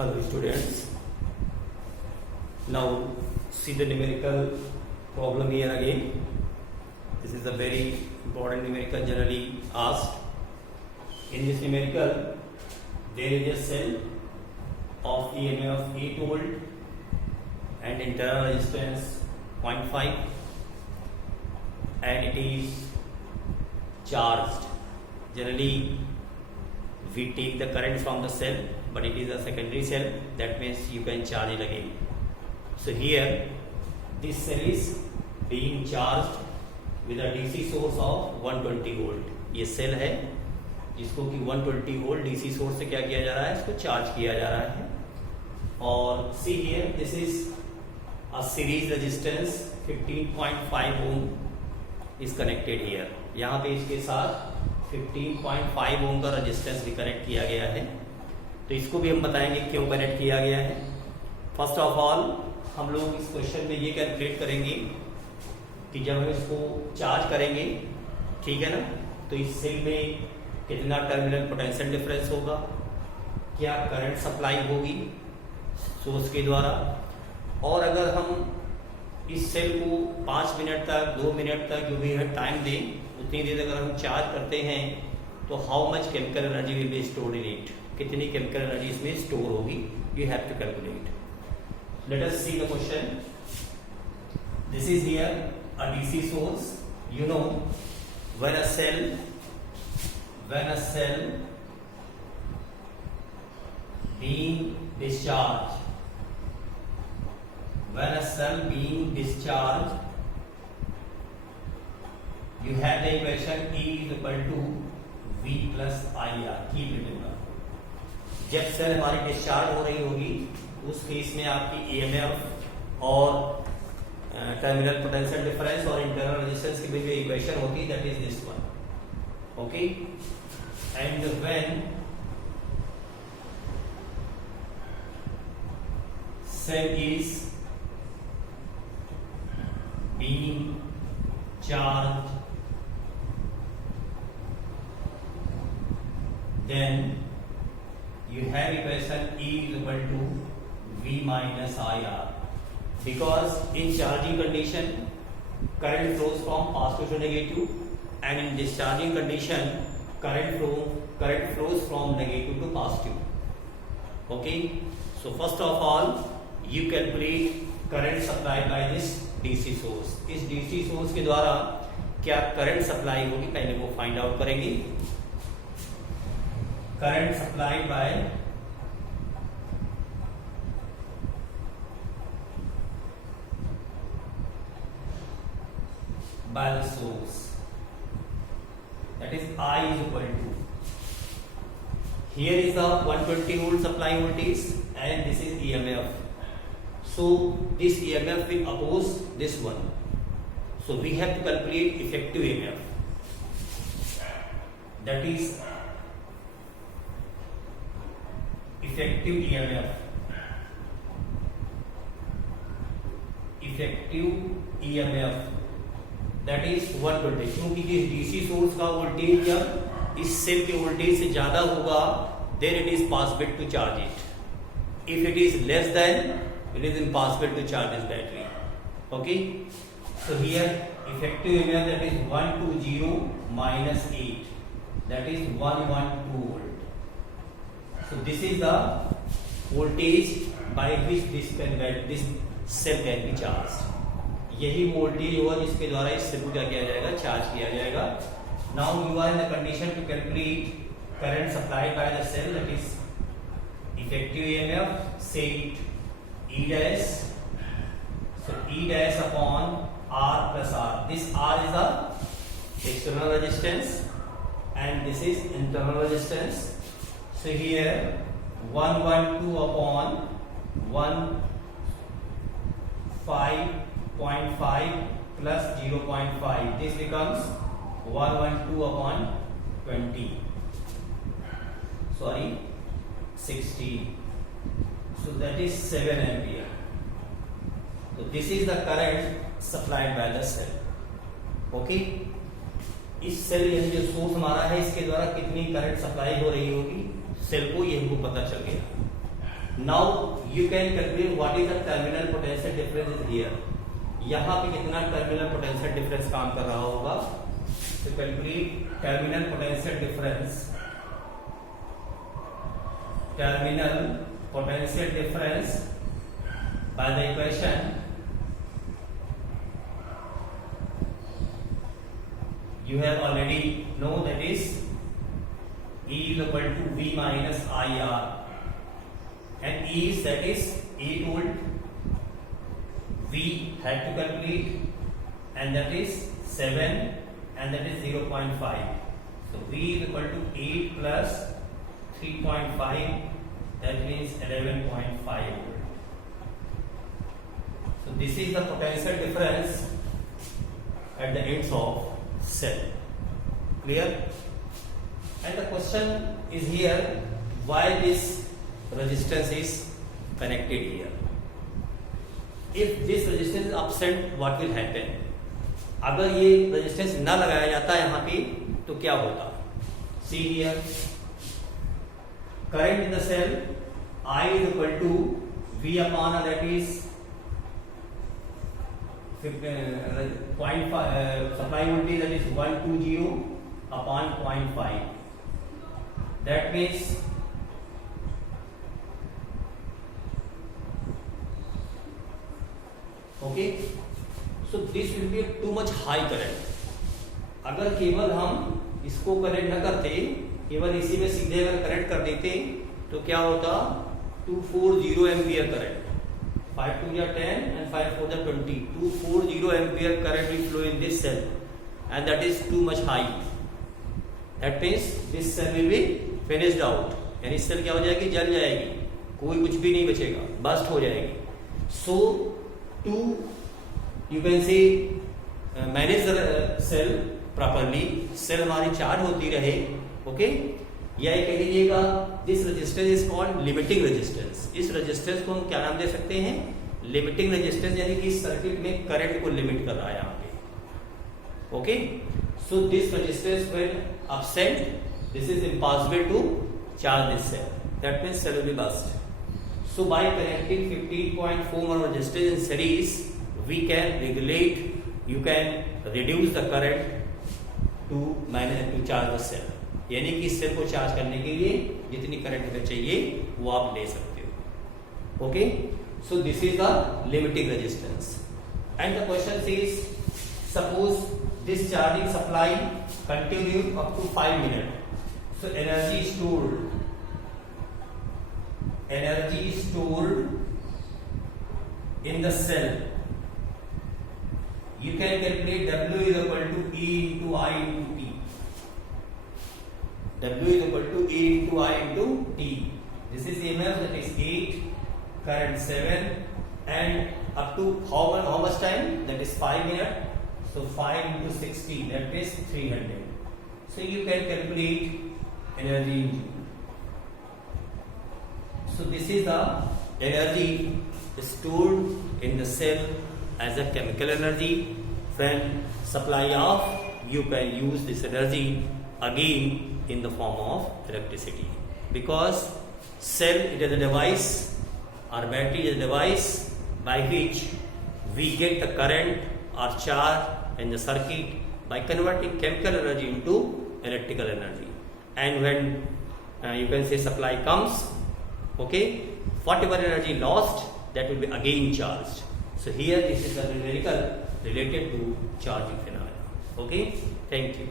Hello students. Now see the numerical problem here again. This is a very important numerical generally asked. In this numerical there is a cell of EMF 8 volt and internal resistance 0.5 and it is charged. Generally we take the current from the cell, but it is a secondary cell, that means you can charge it again. So here this cell is being charged with a DC source of 120 volt. ये cell है जिसको कि 120 volt DC source से क्या किया जा रहा है, इसको चार्ज किया जा रहा है. और see here this is a series resistance 15.5 ohm is connected here. यहाँ पे इसके साथ 15.5 ओम का रेजिस्टेंस भी कनेक्ट किया गया है. तो इसको भी हम बताएंगे क्यों कनेक्ट किया गया है. फर्स्ट ऑफ ऑल हम लोग इस क्वेश्चन में ये कैलकुलेट करेंगे कि जब हम इसको चार्ज करेंगे, ठीक है ना, तो इस सेल में कितना टर्मिनल पोटेंशियल डिफरेंस होगा, क्या करंट सप्लाई होगी सोर्स के द्वारा, और अगर हम इस सेल को 5 मिनट तक 2 मिनट तक जो भी है टाइम दें, उतनी देर अगर हम चार्ज करते हैं तो how much chemical energy will be stored in it, कितनी केमिकल एनर्जी इसमें स्टोर होगी, you have to calculate. Let us see the question. This is here a DC source. You know when a cell being discharged, when a cell being discharged, you have the equation E is equal to V plus IR. Keep it in mind. जब cell हमारी discharge हो रही होगी उस case में आपकी EMF और terminal potential difference और इंटरनल रेजिस्टेंस की भी जो इक्वेशन होगी that is this one. Okay, and when cell is being charged, then you have equation E is equal to V minus IR, because in charging condition current flows from positive to negative, and in discharging condition current flows from negative to positive. Okay, so first of all you calculate current supplied by this DC source. इस DC source के द्वारा क्या current supply होगी पहले वो find out करेंगे. Current supplied by the source, that is I is equal to, here is the 120 volt supply voltage and this is EMF. So this EMF will oppose this one. So we have to calculate effective EMF. That is effective EMF. Effective EMF that is 120. क्योंकि इस DC source का voltage जब इस cell के voltage से ज्यादा होगा then it is possible to charge it. If it is less than, it is impossible to charge this battery. Okay, so here effective EMF that is 120 minus 8, that is 112 volt. So this is the voltage by which this cell can be charged. यही voltage होगा जिसके द्वारा इस cell को क्या किया जाएगा, charge किया जाएगा. Now you are in the condition to calculate current supplied by the cell, that is effective EMF. Say it E dash. So E dash upon R plus R. This R is the external resistance and this is internal resistance. So here 112 upon 15.5 plus 0.5. This becomes 112 upon 20. Sorry, 60. So that is 7 ampere. So this is the current supplied by the cell. Okay, इस cell यानी जो source हमारा है इसके द्वारा कितनी current supply हो रही होगी सेल को, ये हमको पता चल गया. Now you can calculate what is the terminal potential difference is here. यहाँ पे कितना टर्मिनल पोटेंशियल डिफरेंस काम कर रहा होगा. तो calculate terminal potential difference. Terminal potential difference by the equation you have already know, that is E is equal to V minus IR, and E is, that is 8 volt. V had to calculate, and that is 7, and that is 0.5. So V is equal to 8 plus 3.5, that means 11.5 volt. So this is the potential difference at the ends of cell. Clear? And the question is here, why this resistance is connected here? If this resistance is absent, what will happen? अगर ये resistance ना लगाया जाता यहाँ पे तो क्या होता? See here, current in the cell I is equal to V upon that is 0.5 supply voltage, that is 120 upon 0.5. That means okay, so this will be too much high current. अगर केवल हम इसको कनेक्ट न करते, केवल इसी में सीधे अगर कनेक्ट कर देते तो क्या होता? 240 ampere current, 5 2 are 10 and 5 4 are 20. 240 ampere current will flow in this cell, and that is too much high. That means this cell will be finished out. यानी सेल क्या हो जाएगी? जल जाएगी, कोई कुछ भी नहीं बचेगा, बस्ट हो जाएगी. So to you can say manage the cell properly, cell हमारी चार्ज होती रहे. ओके, या ये कह लीजिएगा this resistance is called limiting resistance. इस रेजिस्टेंस को हम क्या नाम दे सकते हैं? लिमिटिंग रेजिस्टेंस, यानी कि सर्किट में करंट को लिमिट कर रहा है यहाँ पे. Okay, so this resistance when absent, this is impossible to charge this cell. That means cell will be burst. So by connecting 15.4 ohm resistance in series, we can regulate, you can reduce the current to charge the cell. यानी कि cell को charge करने के लिए जितनी current हमें चाहिए वो आप ले सकते हो. Okay, so this is the limiting resistance. And the question is, suppose this charging supply continued up to 5 minutes. So energy stored in the cell, you can calculate W is equal to E into I into T. W is equal to E into I into T. This is EMF, that is 8, current 7, and up to how much time? That is 5 minutes. So 5 into 60, that is 300. So you can calculate energy. So this is the energy stored in the cell as a chemical energy. When supply off, you can use this energy again in the form of electricity. Because cell it is a device, or battery is a device by which we get the current or charge in the circuit by converting chemical energy into electrical energy. And when you can say supply comes, okay, whatever energy lost, that will be again charged. So here this is the numerical related to charging phenomena. Okay, thank you.